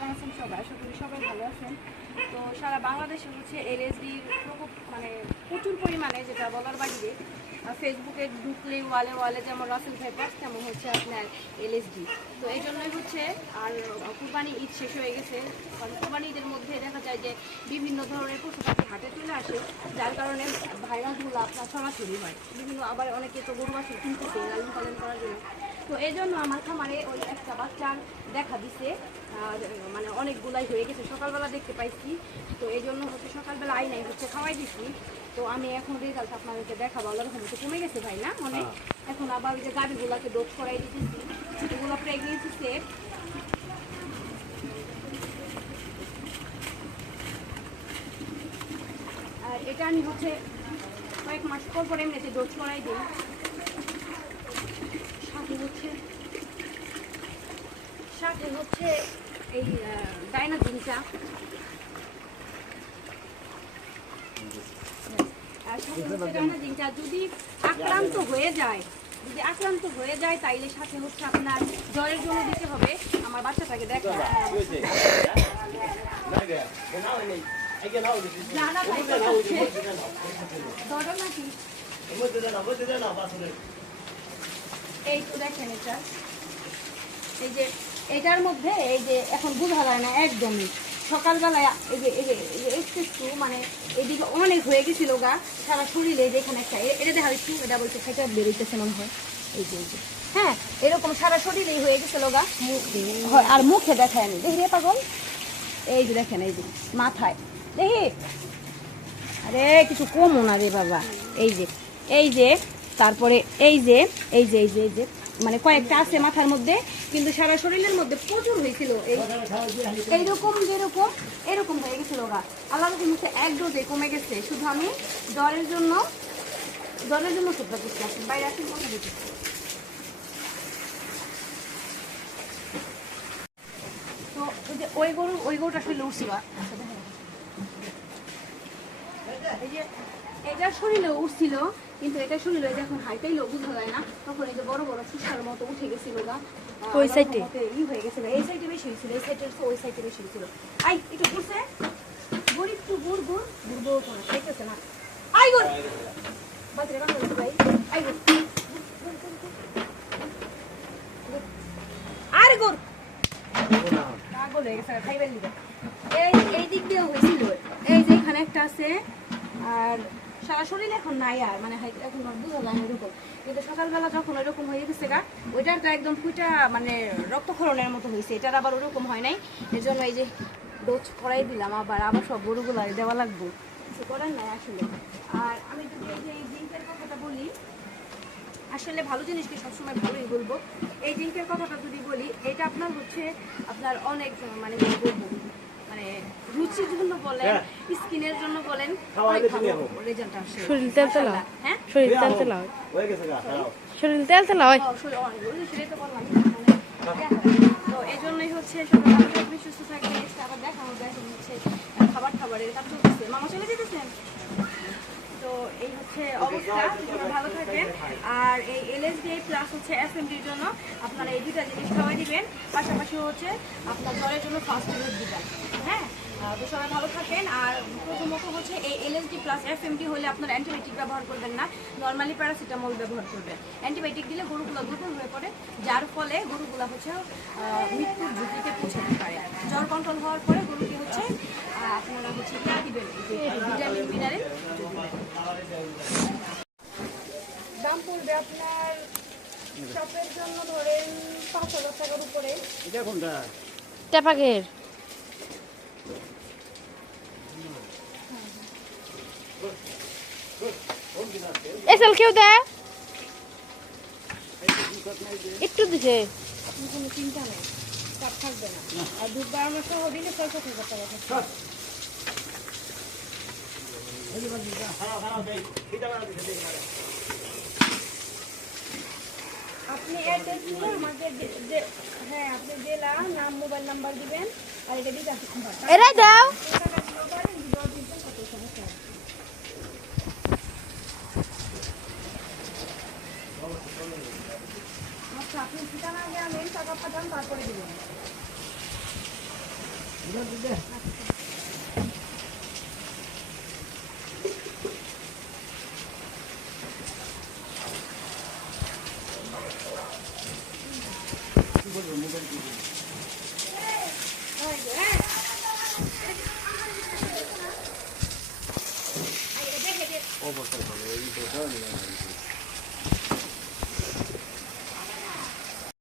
কেমন আছেন সবাই? আশা করি সবাই ভালো আছেন। তো সারা বাংলাদেশে হচ্ছে এলএসডির প্রকোপ মানে প্রচুর পরিমাণে যেটা বলার বাইরে ফেসবুকে ঢুকলে ওয়ালে ওয়ালে যেমন রাসেল পেপার তেমন হচ্ছে আপনার এলএসডি তো এই জন্যই হচ্ছে আর কুরবানি ঈদ শেষ হয়ে গেছে। কারণ কুরবানি ঈদের মধ্যে দেখা যায় যে বিভিন্ন ধরনের পশু পাখি হাটে চলে আসে, যার কারণে ভাইরাসগুলো আপনার ছড়াছড়ি হয়। বিভিন্ন আবার অনেকে তো গরু বাছুর কিনতেছে, লালন পালন করার জন্য। তো এই জন্য আমার খামারে ওই একটা বাচ্চার দেখা দিছে মানে অনেকগুলাই হয়ে গেছে। সকালবেলা দেখতে পাইছি। তো এই জন্য হচ্ছে সকালবেলা আই নাই হচ্ছে খাওয়াই দিছি। তো আমি এখন রেজাল্ট আপনাদেরকে দেখাবো। আল্লাহ রহমতে তো কমে গেছে ভাই না অনেক এখন আবার ওই যে গাড়িগুলোকে ডোজ করাই দিতেছি। এগুলো প্রেগনেন্সি সেট আর এটা আমি হচ্ছে কয়েক মাস পর পর এমনিতে ডোজ করাই দিই। হচ্ছে সাথে হচ্ছে এই ডাইনা জিনিসটা আর সাথে হচ্ছে ডাইনা জিনিসটা যদি আক্রান্ত হয়ে যায় যদি আক্রান্ত হয়ে যায় তাইলে সাথে হচ্ছে আপনার জ্বরের জন্য দিতে হবে আমার বাচ্চাটাকে দেখা না না এই তো দেখেন এটা। এই যে এটার মধ্যে এই যে এখন বোঝা যায় না একদমই। সকালবেলায় এই যে এই যে একটু একটু মানে এদিকে অনেক হয়ে গেছিল গা, সারা শরীরে যেখানে একটা এটা দেখা একটু, এটা বলছে সেটা বেরোইতেছে মনে হয়। এই যে এই যে। হ্যাঁ এরকম সারা শরীরেই হয়ে গেছিল গা। আর মুখে দেখায় আমি দেখি পাগল। এই যে দেখেন, এই যে মাথায়। দেখি। আরে, কিছু কমো না রে বাবা। এই যে এই যে তারপরে এই যে এই যে এই যে এই যে মানে কয়েকটা আছে মাথার মধ্যে, কিন্তু সারা শরীরের মধ্যে প্রচুর হয়েছিল এইরকম যেরকম, এরকম হয়ে গেছিল ওরা। আল্লাহ মুখে এক ডোজে কমে গেছে। শুধু আমি জ্বরের জন্য জ্বরের জন্য সুদ্ধা করতে আসি বাইরে আসি তো ওই গরু, ওই গরুটা আসলে উঠছিল এটা শরীরে উঠছিল কিন্তু এটা শরীরে যখন হাইটাইলো বোঝা যায় না। তখন এই যে বড় বড় ফুসকার মতো উঠে গেছিল গা। ওই এ? ই হয়ে গেছিল এই সাইডে বেশি হয়েছিল এই সাইডে ওই সাইডে বেশি হয়েছিল। আই একটু ঘুরছে? ঘুর একটু ঘুর ঘুর। ঘুরবো করে দেখতেছে না। আই ঘুর। বাজরে বাংলা ভাই আই ঘুর। আরে ঘুর। পাগল হয়ে গেছে খাইবার লিগে। এই এই দিক দিয়ে হয়েছিল। এই যে এখানে একটা আছে আর সারা শরীরে এখন নাই আর মানে এখন বোঝা যায় এরকম। কিন্তু সকালবেলা যখন ওইরকম হয়ে গেছে গা, ওইটার তো একদম ফুটা মানে রক্তক্ষরণের মতো হয়েছে। এটার আবার ওরকম হয় নাই। এর জন্য এই যে ডোজ করাই দিলাম, আবার আবার সব গরুগুলো দেওয়া লাগবে। কিছু করার নাই আসলে। আর আমি যদি এই যে এই জিঙ্কের কথাটা বলি, আসলে ভালো জিনিসকে সবসময় ভালোই বলব। এই জিঙ্কের কথাটা যদি বলি, এটা আপনার হচ্ছে আপনার অনেক মানে বলব মানে রুচির জন্য বলেন স্কিনের জন্য বলেন অনেক ভালো রেজাল্ট আসে। শরীর তেল তেলা হ্যাঁ। শরীর তেল তেলা হয়। হয়ে গেছে গা খারাপ শরীর তেল তেলা হয়। শরীর অনেক তো বললাম। তো এই জন্যই হচ্ছে সবাই সুস্থ থাকবে আবার দেখা হবে হচ্ছে খাবার খাবারের কাজ চলতেছে মামা চলে যেতেছেন তো এই হচ্ছে অবস্থা সবাই ভালো থাকবেন। আর এই এলএসডি প্লাস হচ্ছে এসএমডির জন্য আপনারা এই দুটা জিনিস খাওয়াই দিবেন। পাশাপাশি হচ্ছে আপনার জ্বরের জন্য ফাস্ট ফুড দিবেন। হ্যাঁ? তো সবাই ভালো থাকেন। আর প্রথমত হচ্ছে এই এলএসডি প্লাস এফএমডি হলে আপনার অ্যান্টিবায়োটিক ব্যবহার করবেন না। নর্মালি প্যারাসিটামল ব্যবহার করবেন। অ্যান্টিবায়োটিক দিলে গরুগুলো দুর্বল হয়ে পড়ে, যার ফলে গরুগুলো হচ্ছে মৃত্যুর ঝুঁকিতে পৌঁছাতে পারে। জ্বর কন্ট্রোল হওয়ার পরে গরুকে হচ্ছে আপনারা হচ্ছে দিবেন? ভিটামিন মিনারেল আপনার শপের জন্য ধরেন পাঁচ হাজার টাকার উপরে। এটা কোনটা? টেপাকের কেউ দে একটু দিছে। আপনি কোনো চিন্তা নেই চাপ থাকবে না। আর দুধ বাড়ানো সহ দিলে ছয় সাত হাজার টাকা থাকবে দেই। এটা দিছে দেই আপনি অ্যাড্রেস নিয়ে আমাকে দে- দে- হ্যাঁ আপনি জেলা নাম মোবাইল নাম্বার দিবেন আর এটা দিতে আসি এরাই দাও। টাকা দিলেও পারেন দশ দিন পর কত সমস্যা নেই। আচ্ছা আপনি ঠিকানা আগে আনেন টাকা পাঠান তারপরে দিবেন। Gracias.